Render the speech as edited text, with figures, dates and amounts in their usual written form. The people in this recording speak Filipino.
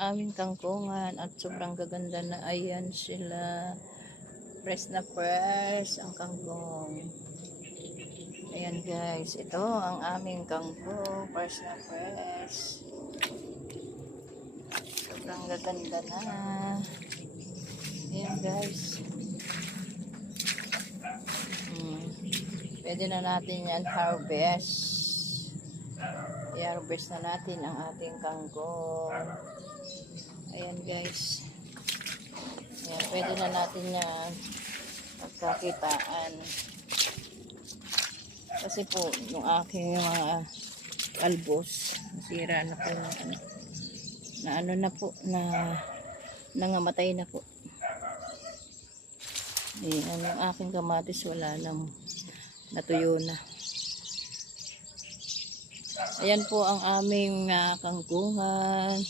aming kangkungan at sobrang gaganda na. Ayan sila. Fresh na fresh ang kangkong. Ayan guys, ito ang aming kangkong. Fresh na fresh. Sobrang gaganda na. Ayan guys. Pwede na natin yan harvest. I-harvest na natin ang ating kangkong. Ayan guys. Ayan, pwede na natin yan magkakitaan. Kasi po, yung aking mga albos, nasira na po na ano na po, na nangamatay na po. Ayan, yung aking kamatis wala nang natuyo na. Ayan po ang aming kangkungan.